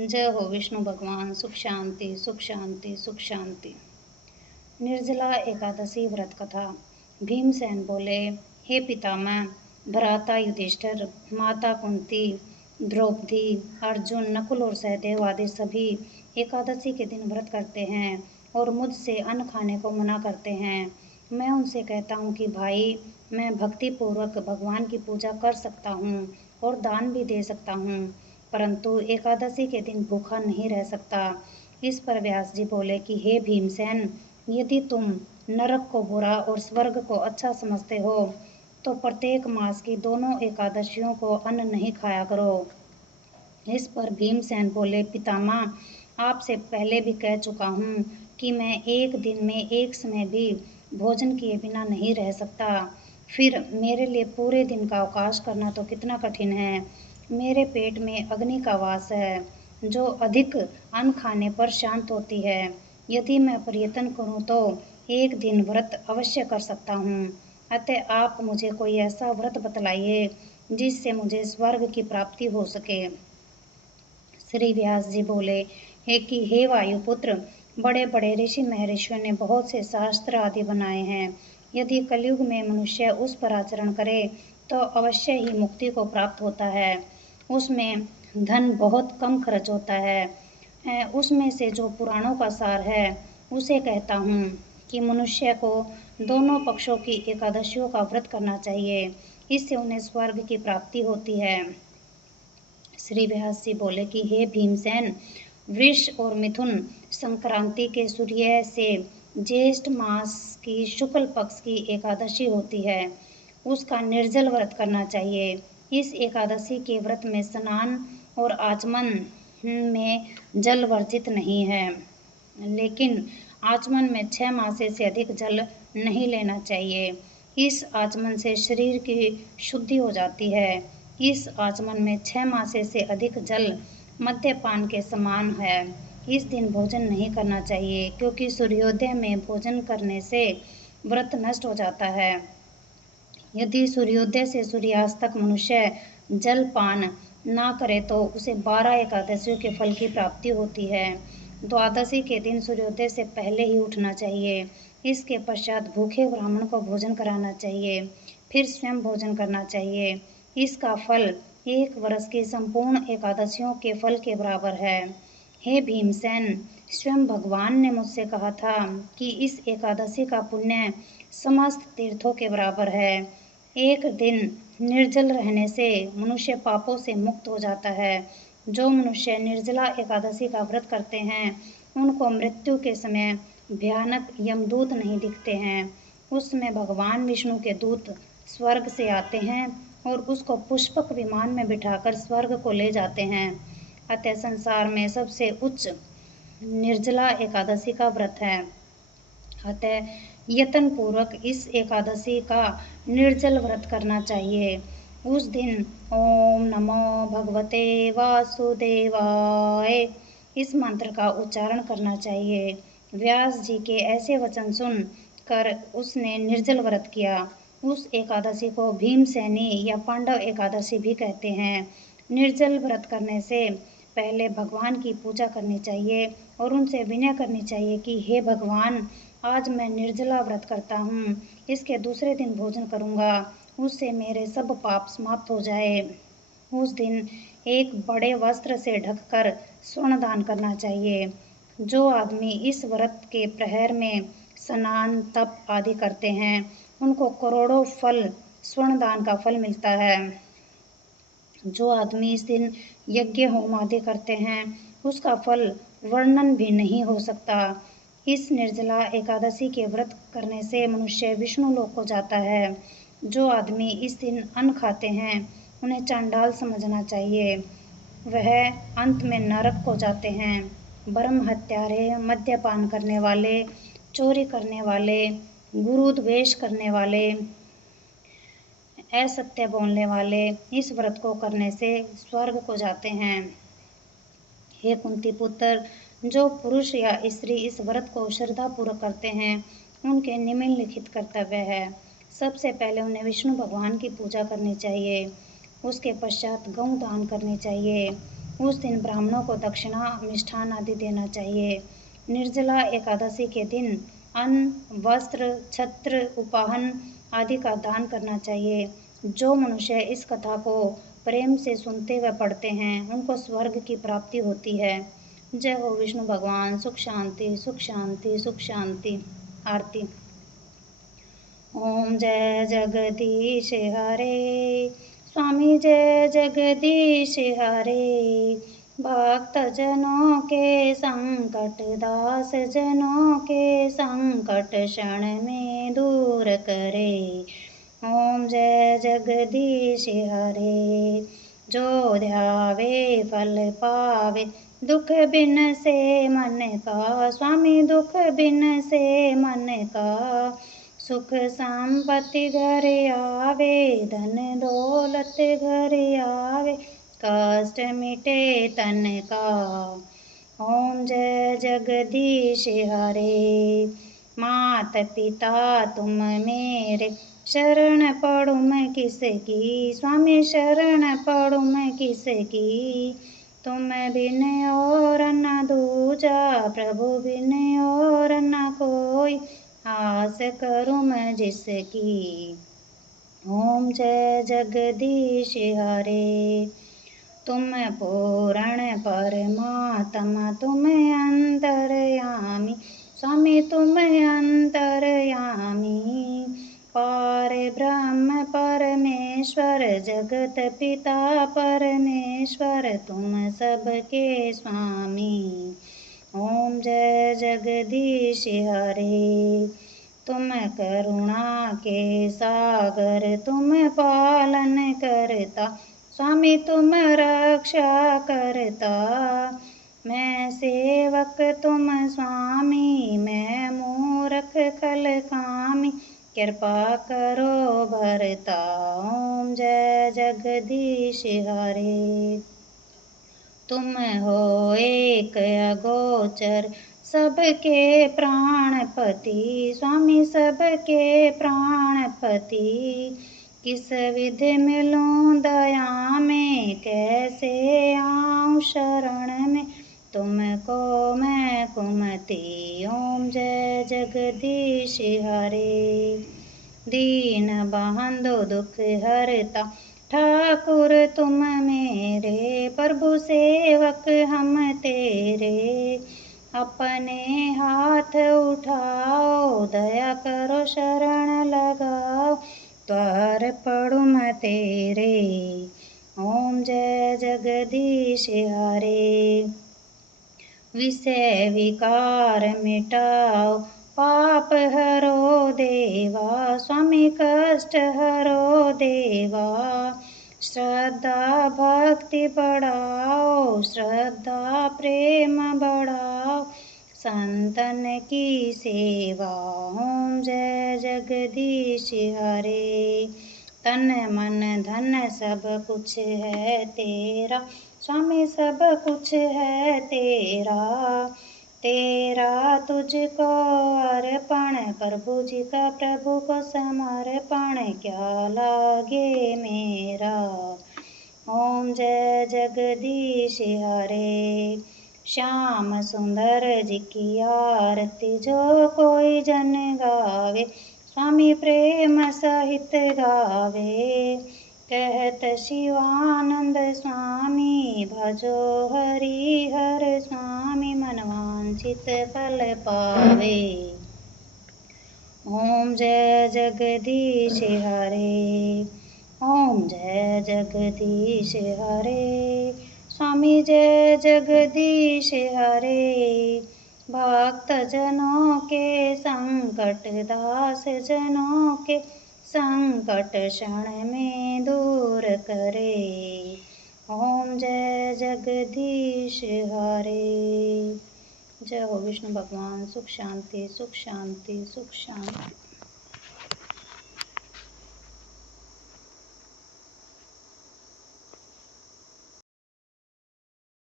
जय हो विष्णु भगवान। सुख शांति सुख शांति सुख शांति। निर्जला एकादशी व्रत कथा। भीमसेन बोले, हे पितामह, भ्राता युधिष्ठिर, माता कुंती, द्रौपदी, अर्जुन, नकुल और सहदेव आदि सभी एकादशी के दिन व्रत करते हैं और मुझसे अन्न खाने को मना करते हैं। मैं उनसे कहता हूँ कि भाई, मैं भक्ति पूर्वक भगवान की पूजा कर सकता हूँ और दान भी दे सकता हूँ, परंतु एकादशी के दिन भूखा नहीं रह सकता। इस पर व्यास जी बोले कि हे भीमसेन, यदि तुम नरक को बुरा और स्वर्ग को अच्छा समझते हो तो प्रत्येक मास की दोनों एकादशियों को अन्न नहीं खाया करो। इस पर भीमसेन बोले, पितामह, आपसे पहले भी कह चुका हूँ कि मैं एक दिन में एक समय भी भोजन किए बिना नहीं रह सकता। फिर मेरे लिए पूरे दिन का अवकाश करना तो कितना कठिन है। मेरे पेट में अग्नि का वास है, जो अधिक अन्न खाने पर शांत होती है। यदि मैं प्रयत्न करूँ तो एक दिन व्रत अवश्य कर सकता हूँ। अतः आप मुझे कोई ऐसा व्रत बतलाइए जिससे मुझे स्वर्ग की प्राप्ति हो सके। श्री व्यास जी बोले, हे वायुपुत्र, बड़े बड़े ऋषि महर्षियों ने बहुत से शास्त्र आदि बनाए हैं। यदि कलयुग में मनुष्य उस पर आचरण करे तो अवश्य ही मुक्ति को प्राप्त होता है। उसमें धन बहुत कम खर्च होता है। उसमें से जो पुराणों का सार है उसे कहता हूँ कि मनुष्य को दोनों पक्षों की एकादशियों का व्रत करना चाहिए। इससे उन्हें स्वर्ग की प्राप्ति होती है। श्री व्यास जी बोले कि हे भीमसेन, वृष और मिथुन संक्रांति के सूर्य से ज्येष्ठ मास की शुक्ल पक्ष की एकादशी होती है, उसका निर्जल व्रत करना चाहिए। इस एकादशी के व्रत में स्नान और आचमन में जल वर्जित नहीं है, लेकिन आचमन में 6 मासे से अधिक जल नहीं लेना चाहिए। इस आचमन से शरीर की शुद्धि हो जाती है। इस आचमन में 6 मासे से अधिक जल मद्यपान के समान है। इस दिन भोजन नहीं करना चाहिए, क्योंकि सूर्योदय में भोजन करने से व्रत नष्ट हो जाता है। यदि सूर्योदय से सूर्यास्त तक मनुष्य जल पान ना करे तो उसे 12 एकादशियों के फल की प्राप्ति होती है। द्वादशी के दिन सूर्योदय से पहले ही उठना चाहिए। इसके पश्चात भूखे ब्राह्मण को भोजन कराना चाहिए, फिर स्वयं भोजन करना चाहिए। इसका फल 1 वर्ष की संपूर्ण एकादशियों के फल के बराबर है। हे भीमसेन, स्वयं भगवान ने मुझसे कहा था कि इस एकादशी का पुण्य समस्त तीर्थों के बराबर है। एक दिन निर्जल रहने से मनुष्य पापों से मुक्त हो जाता है। जो मनुष्य निर्जला एकादशी का व्रत करते हैं उनको मृत्यु के समय भयानक यमदूत नहीं दिखते हैं। उस समय भगवान विष्णु के दूत स्वर्ग से आते हैं और उसको पुष्पक विमान में बिठाकर स्वर्ग को ले जाते हैं। अतः संसार में सबसे उच्च निर्जला एकादशी का व्रत है। अतः यत्न पूर्वक इस एकादशी का निर्जल व्रत करना चाहिए। उस दिन ओम नमो भगवते वासुदेवाय इस मंत्र का उच्चारण करना चाहिए। व्यास जी के ऐसे वचन सुन कर उसने निर्जल व्रत किया। उस एकादशी को भीमसेनी या पांडव एकादशी भी कहते हैं। निर्जल व्रत करने से पहले भगवान की पूजा करनी चाहिए और उनसे विनय करनी चाहिए कि हे भगवान, आज मैं निर्जला व्रत करता हूँ, इसके दूसरे दिन भोजन करूँगा, उससे मेरे सब पाप समाप्त हो जाए। उस दिन एक बड़े वस्त्र से ढककर स्वर्ण दान करना चाहिए। जो आदमी इस व्रत के प्रहर में स्नान तप आदि करते हैं उनको करोड़ों फल स्वर्ण दान का फल मिलता है। जो आदमी इस दिन यज्ञ होम आदि करते हैं उसका फल वर्णन भी नहीं हो सकता। इस निर्जला एकादशी के व्रत करने से मनुष्य विष्णु लोक को जाता है। जो आदमी इस दिन अन्न खाते हैं उन्हें चांडाल समझना चाहिए, वह अंत में नरक को जाते हैं। ब्रह्म हत्यारे, मद्यपान करने वाले, चोरी करने वाले, गुरु द्वेष करने वाले, असत्य बोलने वाले इस व्रत को करने से स्वर्ग को जाते हैं। हे कुंती पुत्र, जो पुरुष या स्त्री इस व्रत को श्रद्धापूर्वक करते हैं उनके निम्नलिखित कर्तव्य है। सबसे पहले उन्हें विष्णु भगवान की पूजा करनी चाहिए। उसके पश्चात गौ दान करनी चाहिए। उस दिन ब्राह्मणों को दक्षिणा, मिष्ठान आदि देना चाहिए। निर्जला एकादशी के दिन अन्न, वस्त्र, छत्र, उपाहन आदि का दान करना चाहिए। जो मनुष्य इस कथा को प्रेम से सुनते व पढ़ते हैं, उनको स्वर्ग की प्राप्ति होती है। जय हो विष्णु भगवान। सुख शांति, सुख शांति, सुख शांति। आरती। ओम जय जगदीश हरे, स्वामी जय जगदीश हरे। भक्त जनों के संकट, दास जनों के संकट क्षण में दूर करे। ओम जय जगदीश हरे। जो ध्यावे फल पावे, दुख बिन से मन का। स्वामी दुख बिन से मन का। सुख संपत्ति घर आवे, धन दौलत घर आवे। कष्ट मिटे तन का। ओम जय जगदीश हरे। मात पिता तुम मेरे, शरण पढ़ूँ मैं किसकी। स्वामी शरण पढ़ूँ मैं किसकी। तुम बिन और न दूजा, प्रभु बिन और न कोई। आस करूँ मैं जिसकी। ओम जय जगदीश हरे। तुम पूर्ण परमात्मा, तुम अंतर्यामी। स्वामी तुम अंतर्यामी। पार ब्रह्म परमेश्वर, जगत पिता परमेश्वर। तुम सबके स्वामी। ओम जय जगदीश हरे। तुम करुणा के सागर, तुम पालन करता। स्वामी तुम रक्षा करता। मैं सेवक तुम स्वामी, मैं मूर्ख खल कामी। कृपा करो भरता। ओम जय जगदीश हरे। तुम हो एक अगोचर, सबके प्राणपति। स्वामी सबके प्राणपति। किस विधि मिलूं दया में, कैसे आऊं शरण में। तुमको मैं कुमति। ओम जय जगदीश हरे। दीन बंधु दुख हरता, ठाकुर तुम मेरे। प्रभु सेवक हम तेरे। अपने हाथ उठाओ, दया करो शरण लगाओ। द्वार पढ़ूँ मैं तेरे। ओम जय जगदीश हरे। विषय विकार मिटाओ, पाप हरो देवा। स्वामी कष्ट हरो देवा। श्रद्धा भक्ति बढ़ाओ, श्रद्धा प्रेम बढ़ाओ। संतन की सेवा। ओम जय जगदीश हरे। तन मन धन सब कुछ है तेरा। स्वामी सब कुछ है तेरा। तेरा तुझको अर्पण, प्रभु जी का प्रभु को समर्पण। क्या लागे मेरा। ओम जय जगदीश हरे। श्याम सुंदर जी की आरती, जो कोई जन गावे। स्वामी प्रेम सहित गावे। कहत शिवानंद स्वामी, भजो हरि हर स्वामी। मनवांछित फल पावे। ओम जय जगदीश हरे। ओम जय जगदीश हरे। स्वामी जय जगदीश हरे। भक्त जनों के संकट, दास जनों के संकट क्षण में दूर करे। ओम जय जगदीश हरे। जय हो विष्णु भगवान। सुख शांति, सुख शांति, सुख शांति।